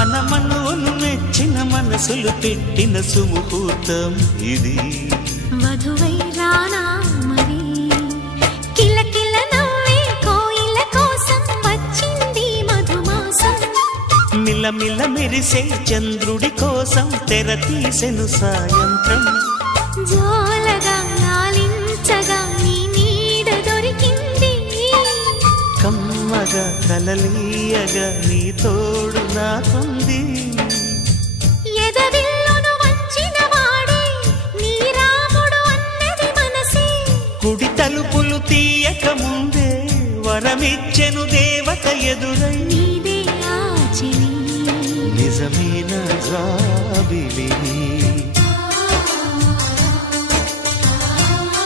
మనమను మెచ్చిన మనసులు పెట్టిన సుముహూర్తం ఇది. వధువై రానా మరి? కోయిల కోసం మిలమిల మెరిసే చంద్రుడి కోసం తెర తీసెను సాయంత్రం. కమ్మగా కలలీయగా నీ తోడు నాకుంది కుడి తలుపులు తీయక ముందే వరమిచ్చెను దేవత ఎదురై. నిజమైన జాబిలి?